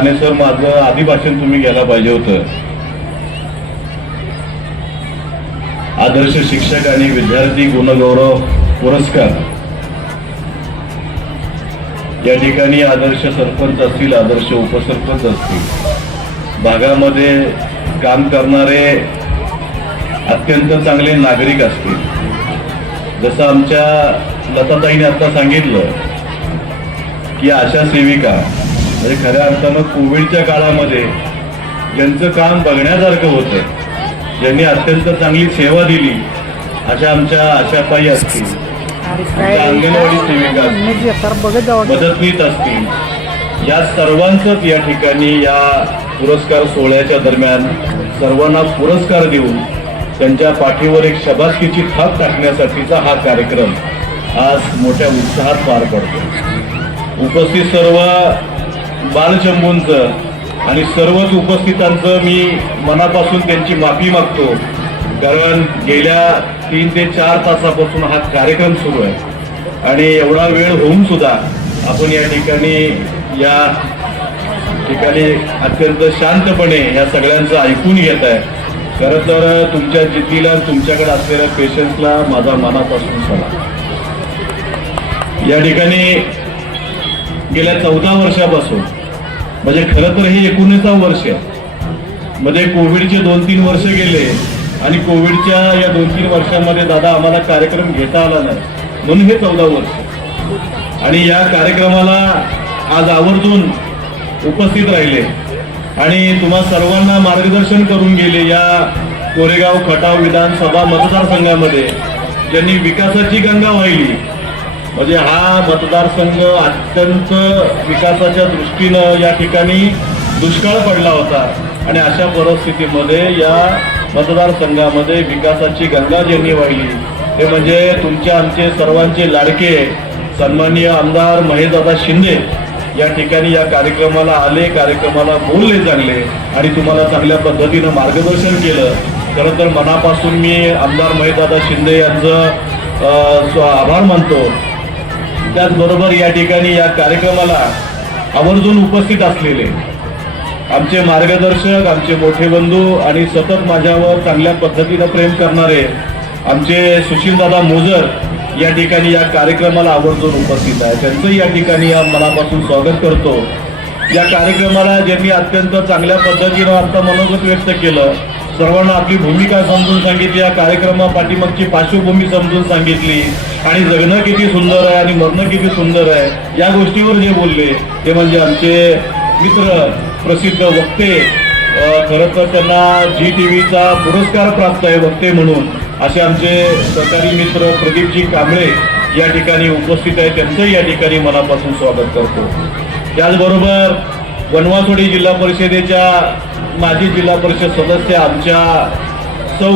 Mane sir, माझं आधी भाषण तुम्ही घ्यायला पाहिजे होतं. आदर्श शिक्षक आणि विद्यार्थी गुणगौरव पुरस्कार या ठिकाणी आदर्श सरपंच असतील, आदर्श उपसरपंच असतील, भागामध्ये काम करणारे अत्यंत चांगले नागरिक असतील. जसं आमच्या लताताईने आता सांगितलं की आशा सेविका म्हणजे खऱ्या अर्थानं कोविडच्या काळामध्ये ज्यांचं काम बघण्यासारखं होतं, ज्यांनी अत्यंत चांगली सेवा दिली, अशा आमच्या आशाताई असतील, अंगणवाडी सेविका असतील, मदतनीस असतील, या सर्वांचंच या ठिकाणी या पुरस्कार सोहळ्याच्या दरम्यान सर्वांना पुरस्कार देऊन त्यांच्या पाठीवर एक शबासकीची थाप टाकण्यासाठीचा हा कार्यक्रम आज मोठ्या उत्साहात पार पडतो. उपस्थित सर्व बालचंबूंचं आणि सर्वच उपस्थितांचं मी मनापासून त्यांची माफी मागतो, कारण गेल्या 3 ते 4 तासापासून हा कार्यक्रम सुरू आहे आणि एवढा वेळ होऊन सुद्धा आपण या ठिकाणी अत्यंत शांतपणे या सगळ्यांचं ऐकून घेत आहे. खरं तर तुमच्या जिद्दीला, तुमच्याकडे असलेल्या पेशन्सला माझा मनापासून सलाम. या ठिकाणी गेल्या 14 वर्षापासून म्हणजे खरं तर हे 19वे वर्ष मध्ये कोविडचे 2-3 वर्ष गेले आणि कोविडच्या या 2-3 वर्षामध्ये दादा आम्हाला कार्यक्रम घेता आला नाही, म्हणून हे 14 वर्ष. आणि या कार्यक्रमाला आज आवर्जून उपस्थित राहिले आणि तुम्हा सर्वांना मार्गदर्शन करून गेले. या कोरेगाव खटाव विधानसभा मतदारसंघामध्ये ज्यांनी विकासाची गंगा वाहिली, म्हणजे हा मतदारसंघ अत्यंत विकासाच्या दृष्टीनं या ठिकाणी दुष्काळ पडला होता आणि अशा परिस्थितीमध्ये या मतदारसंघामध्ये विकासाची गंगा ज्यांनी वाहिली ते म्हणजे तुमच्या आमचे सर्वांचे लाडके सन्माननीय आमदार महेशदादा शिंदे या ठिकाणी या कार्यक्रमाला आले, कार्यक्रमाला बोलले चांगले आणि तुम्हाला चांगल्या पद्धतीनं मार्गदर्शन केलं. खरं तर मनापासून मी आमदार महेशदादा शिंदे यांचं आभार मानतो. त्याचबरोबर या ठिकाणी या कार्यक्रमाला आवर्जून उपस्थित असलेले आमचे मार्गदर्शक, आमचे मोठे बंधू आणि सतत माझ्यावर चांगल्या पद्धतीनं प्रेम करणारे आमचे सुशीलदादा मोजर या ठिकाणी या कार्यक्रमाला आवर्जून उपस्थित आहे. त्यांचं या ठिकाणी मनापासून स्वागत करतो. या कार्यक्रमाला ज्यांनी अत्यंत चांगल्या पद्धतीनं आता मनोगत व्यक्त केलं, सर्वांना आपली भूमिका समजून सांगितली, या कार्यक्रमापाठीमागची पार्श्वभूमी समजून सांगितली आणि जगणं किती सुंदर आहे आणि मरणं किती सुंदर आहे या गोष्टीवर जे बोलले ते म्हणजे आमचे मित्र, प्रसिद्ध वक्ते. खरं तर त्यांना ZTVचा पुरस्कार प्राप्त आहे वक्ते म्हणून, असे आमचे सहकारी मित्र प्रदीपजी कांबळे या ठिकाणी उपस्थित आहे. त्यांचंही या ठिकाणी मनापासून स्वागत करतो. त्याचबरोबर वनवासवाडी जिल्हा परिषदेच्या माजी जिल्हा परिषद सदस्य आमच्या सौ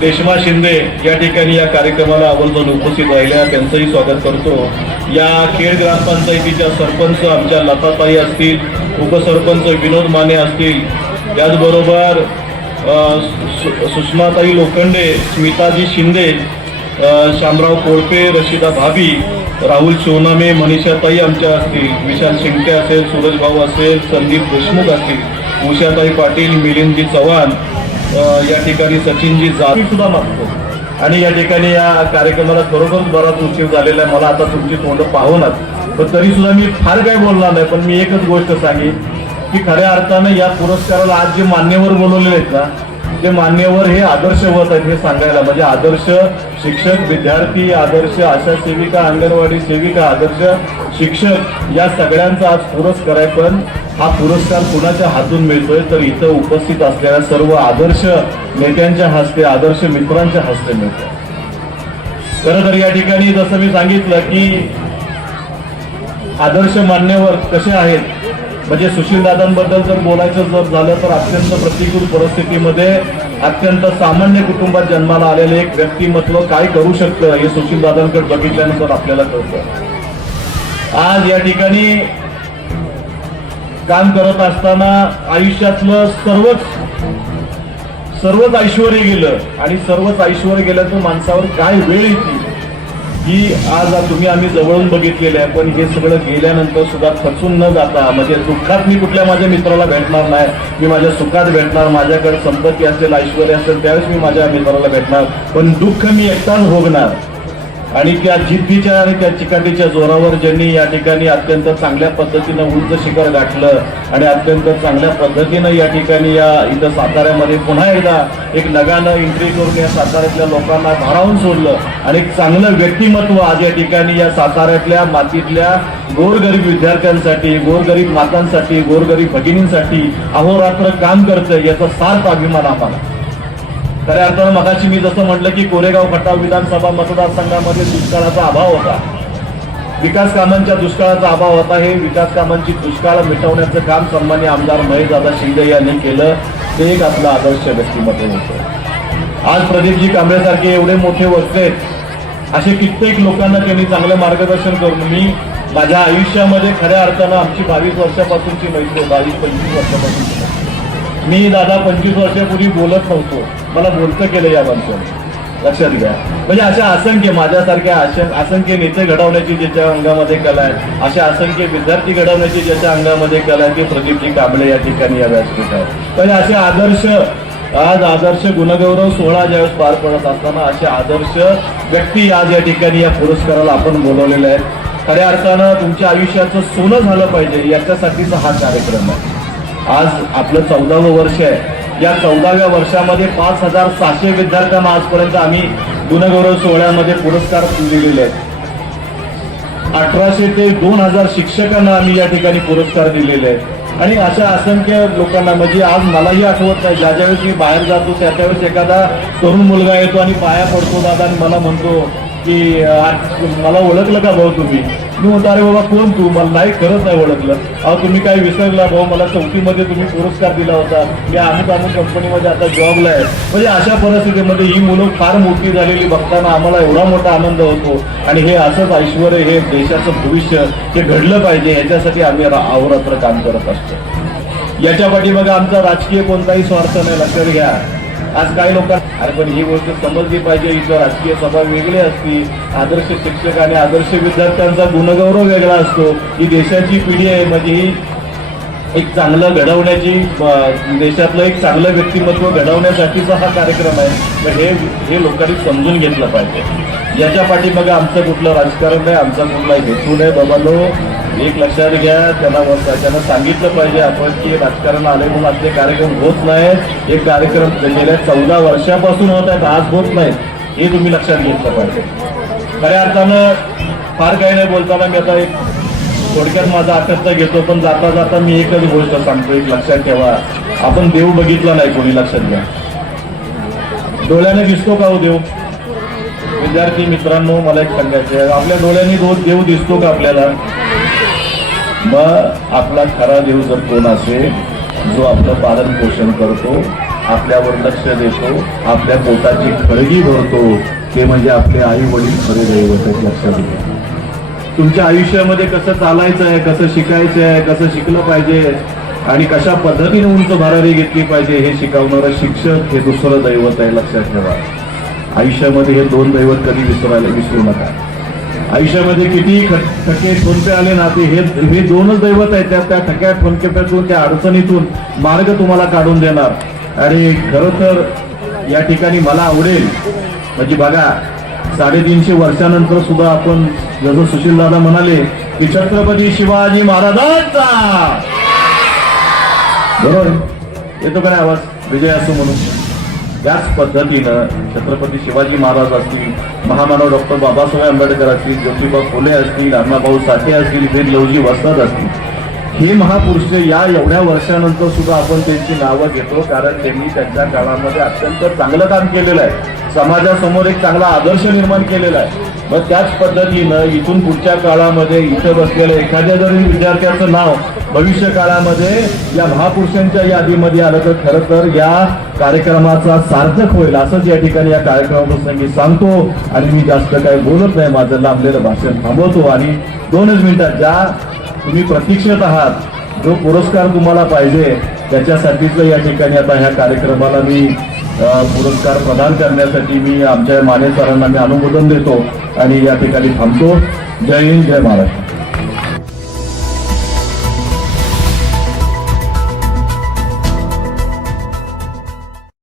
रेश्मा शिंदे या ठिकाणी या कार्यक्रमाला आवर्जून उपस्थित राहिल्या, त्यांचंही स्वागत करतो. या खेड ग्रामपंचायतीच्या सरपंच आमच्या लताताई असतील, उपसरपंच विनोद माने असतील, त्याचबरोबर सुषमाताई लोखंडे, स्मिताजी शिंदे, शामराव कोळपे, रशिदा भाभी, राहुल सोनामे, मनीषाताई आमच्या असतील, विशाल शिंगटे असेल, सूरज भाऊ असेल, संदीप देशमुख असतील, उषाताई पाटील, मिलिंदजी चव्हाण, या ठिकाणी सचिनजी जावी सुद्धा मागतो. आणि या ठिकाणी या कार्यक्रमाला खरोखरच बराच उशीर झालेला आहे. मला आता तुमची तोंड पाहूनच, पण तरी सुद्धा मी फार काही बोलणार नाही, पण मी एकच गोष्ट सांगेन की खऱ्या अर्थानं या पुरस्काराला आज जे मान्यवर बोलवलेले आहेत ना, ते मान्यवर हे आदर्शवत आहेत हे सांगायला. म्हणजे आदर्श शिक्षक, विद्यार्थी, आदर्श आशा सेविका, अंगणवाडी सेविका, आदर्श शिक्षक या सगळ्यांचा आज पुरस्कार आहे. पण हा पुरस्कार कुणाच्या हातून मिळतोय तर इथं उपस्थित असलेल्या सर्व आदर्श नेत्यांच्या हस्ते, आदर्श मित्रांच्या हस्ते मिळतोय. खरं तर या ठिकाणी जसं मी सांगितलं की आदर्श मान्यवर कसे आहेत, म्हणजे सुशीलदादांबद्दल जर बोलायचं जर झालं तर अत्यंत प्रतिकूल परिस्थितीमध्ये अत्यंत सामान्य कुटुंबात जन्माला आलेले एक व्यक्तिमत्व काय करू शकतं हे सुशीलदादांकडे बघितल्यानंतर आपल्याला कळतं. आज या ठिकाणी काम करत असताना आयुष्यातलं सर्वच ऐश्वर्य गेलं आणि सर्वच ऐश्वर्य गेल्याचं माणसावर काय वेळ येते की आज तुम्ही आम्ही जवळून बघितलेलं आहे, पण हे सगळं गेल्यानंतर सुद्धा खचून न जाता, म्हणजे दुःखात मी कुठल्या माझ्या मित्राला भेटणार नाही, मी माझ्या सुखात भेटणार, माझ्याकडे संपत्ती असेल, ऐश्वर्य असेल त्यावेळेस मी माझ्या मित्राला भेटणार, पण दुःख मी एकटाच भोगणार. आणि त्या जिद्दीच्या आणि त्या चिकाटीच्या जोरावर ज्यांनी या ठिकाणी अत्यंत चांगल्या पद्धतीनं उंच शिखर गाठलं आणि अत्यंत चांगल्या पद्धतीनं या ठिकाणी या इथं साताऱ्यामध्ये पुन्हा एकदा एक नगानं एंट्री करून या साताऱ्यातल्या लोकांना भारावून सोडलं आणि एक चांगलं व्यक्तिमत्व आज या ठिकाणी या साताऱ्यातल्या मातीतल्या गोरगरीब विद्यार्थ्यांसाठी, गोरगरीब मातांसाठी, गोरगरीब भगिनींसाठी अहोरात्र काम करतं, याचा सार्थ अभिमान आम्हाला. खऱ्या अर्थानं मगाशी मी जसं म्हटलं की कोरेगाव खटाव विधानसभा मतदारसंघामध्ये दुष्काळाचा अभाव होता, विकास कामांच्या दुष्काळाचा अभाव होता. हे विकास कामांची दुष्काळ मिटवण्याचं काम सन्मान्य आमदार महेशदादा शिंदे यांनी केलं. ते एक आपलं आदर्श व्यक्तिमत्व होतं. आज प्रदीपजी कांबळेसारखे एवढे मोठे वक्ते आहेत, असे कित्येक लोकांना त्यांनी चांगलं मार्गदर्शन करून मी माझ्या आयुष्यामध्ये खऱ्या अर्थानं आमची 22 वर्षापासूनची मैत्री, 22-25 वर्षापासूनची, मी दादा 25 वर्षापूर्वी बोलत नव्हतो, मला बोलतं केलं या माणसाने, लक्षात घ्या. म्हणजे अशा असंख्य माझ्यासारख्या असंख्य नेते घडवण्याची ज्याच्या अंगामध्ये कला आहे, अशा असंख्य विद्यार्थी घडवण्याची ज्याच्या अंगामध्ये कला आहे, ते प्रदीपजी कांबळे या ठिकाणी या व्यासपीठावर. म्हणजे असे आदर्श, आज आदर्श गुणगौरव सोहळा ज्यावेळेस पार पडत असताना असे आदर्श व्यक्ती आज या ठिकाणी या पुरस्काराला आपण बोलवलेले आहेत. खऱ्या अर्थानं तुमच्या आयुष्याचं सोनं झालं पाहिजे याच्यासाठीचा हा कार्यक्रम आहे. आज आपलं 14वं वर्ष आहे. या 14व्या वर्षामध्ये 5600 विद्यार्थ्यांना आजपर्यंत आम्ही गुणगौरव सोहळ्यामध्ये पुरस्कार दिलेले आहेत. 1800 ते 2000 शिक्षकांना आम्ही या ठिकाणी पुरस्कार दिलेले आहेत. आणि अशा असंख्य लोकांना, म्हणजे आज मलाही आठवत नाही, ज्या ज्यावेळेस मी बाहेर जातो त्या त्यावेळेस एखादा तरुण मुलगा येतो आणि पाया पडतो दादा आणि मला म्हणतो की आज मला ओळखलं का भाऊ तुम्ही? मी म्हणतो अरे बाबा कोण तू? मला नाही, खरंच नाही ओळखलं. अहो तुम्ही काय विसरला भाऊ, मला 4थीमध्ये तुम्ही पुरस्कार दिला होता, मी अमुक कंपनीमध्ये आता जॉबला आहे. म्हणजे अशा परिस्थितीमध्ये ही मुलं फार मोठी झालेली बघताना आम्हाला एवढा मोठा आनंद होतो. आणि हे असंच ऐश्वर, हे देशाचं भविष्य हे घडलं पाहिजे, याच्यासाठी आम्ही अहोरात्र काम करत असतो. याच्या पाठीमागे आमचा राजकीय कोणताही स्वार्थ नाही, लक्षात घ्या. आज काही लोकांना अरे पण ही गोष्ट समजली पाहिजे, इथं राजकीय सभा वेगळी असती, आदर्श शिक्षक आणि आदर्श विद्यार्थ्यांचा गुणगौरव वेगळा असतो. ही देशाची पिढी आहे, म्हणजे ही एक चांगलं घडवण्याची, देशातलं एक चांगलं व्यक्तिमत्व घडवण्यासाठीचा हा कार्यक्रम आहे. तर हे लोकांनी समजून घेतलं पाहिजे. याच्या पाठीमागे आमचं कुठलं राजकारण नाही, आमचा कुठला हेतू नाही. बाबांनो एक लक्षात घ्या, त्यांना सांगितलं पाहिजे आपण की राजकारण आले म्हणून आपले कार्यक्रम होत नाहीत. एक कार्यक्रम गेल्या 14 वर्षापासून होत आहेत, आज होत नाहीत, हे तुम्ही लक्षात घेतलं पाहिजे. खऱ्या अर्थानं फार काही नाही बोलताना मी आता एक थोडक्यात माझा आठवता घेतो, पण जाता जाता मी एकच गोष्ट सांगतो, एक लक्षात ठेवा, आपण देव बघितला नाही कोणी, लक्षात घ्या. डोळ्याने दिसतो का हो देव? विद्यार्थी मित्रांनो मला एक सांगायचं आहे, आपल्या डोळ्यांनी देव दिसतो का आपल्याला? मग आपला खरा देव जर कोण असेल, जो आपलं पालन पोषण करतो, आपल्यावर लक्ष देतो, आपल्या पोटाची खळगी भरतो, ते म्हणजे आपले आई वडील खरे दैवत आहेत. लक्षात घ्या. तुमच्या आयुष्यामध्ये कसं चालायचं आहे, कसं शिकायचं आहे, कसं शिकलं पाहिजे आणि कशा पद्धतीने उंच भरारी घेतली पाहिजे हे शिकवणारं शिक्षक हे दुसरं दैवत आहे. लक्षात ठेवा. आयुष्यामध्ये हे दोन दैवत कधी विसरू नका. आयुष्यामध्ये किती ठके ठोंके आले ना, ते हे दोनच दैवत आहेत. त्या ठक्या ठोंकेतून, त्या अडचणीतून मार्ग तुम्हाला काढून देणार. आणि खरं तर या ठिकाणी मला आवडेल, म्हणजे बघा 350 वर्षानंतर सुद्धा आपण जसं सुशीलदादा म्हणाले की छत्रपती शिवाजी महाराजांचा, बरोबर येतो का नाही आवाज? विजय असो म्हणून. त्याच पद्धतीनं छत्रपती शिवाजी महाराज असतील, महामानव डॉक्टर बाबासाहेब आंबेडकर असतील, ज्योतिबा फुले असतील, अण्णाभाऊ साठे असतील, वीर लवजी वस्ताद असतील, हे महापुरुष या एवढ्या वर्षानंतर सुद्धा आपण त्यांची नावं घेतो, कारण त्यांनी त्यांच्या काळामध्ये अत्यंत चांगलं काम केलेलं आहे, समाजासमोर एक चांगला आदर्श निर्माण केलेला आहे. मग त्याच पद्धतीनं इथून पुढच्या काळामध्ये इथं बसलेल्या एखाद्या जरी विद्यार्थ्याचं नाव भविष्य काळामध्ये या महापुरुषांच्या यादीमध्ये आलं तर खरं तर या कार्यक्रमाचा सार्थक होईल, असंच या ठिकाणी या कार्यक्रमाप्रसंगी सांगतो. आणि मी जास्त काही बोलत नाही, माझं लांबलेलं भाषण थांबवतो आणि 2च मिनिटात ज्या तुम्ही प्रतीक्षेत आहात, जो पुरस्कार तुम्हाला पाहिजे त्याच्यासाठीच या ठिकाणी आता ह्या कार्यक्रमाला मी पुरस्कार प्रदान करण्यासाठी मी आमच्या माने सरांना मी अनुमोदन देतो आणि या ठिकाणी थांबतो. जय हिंद, जय महाराष्ट्र.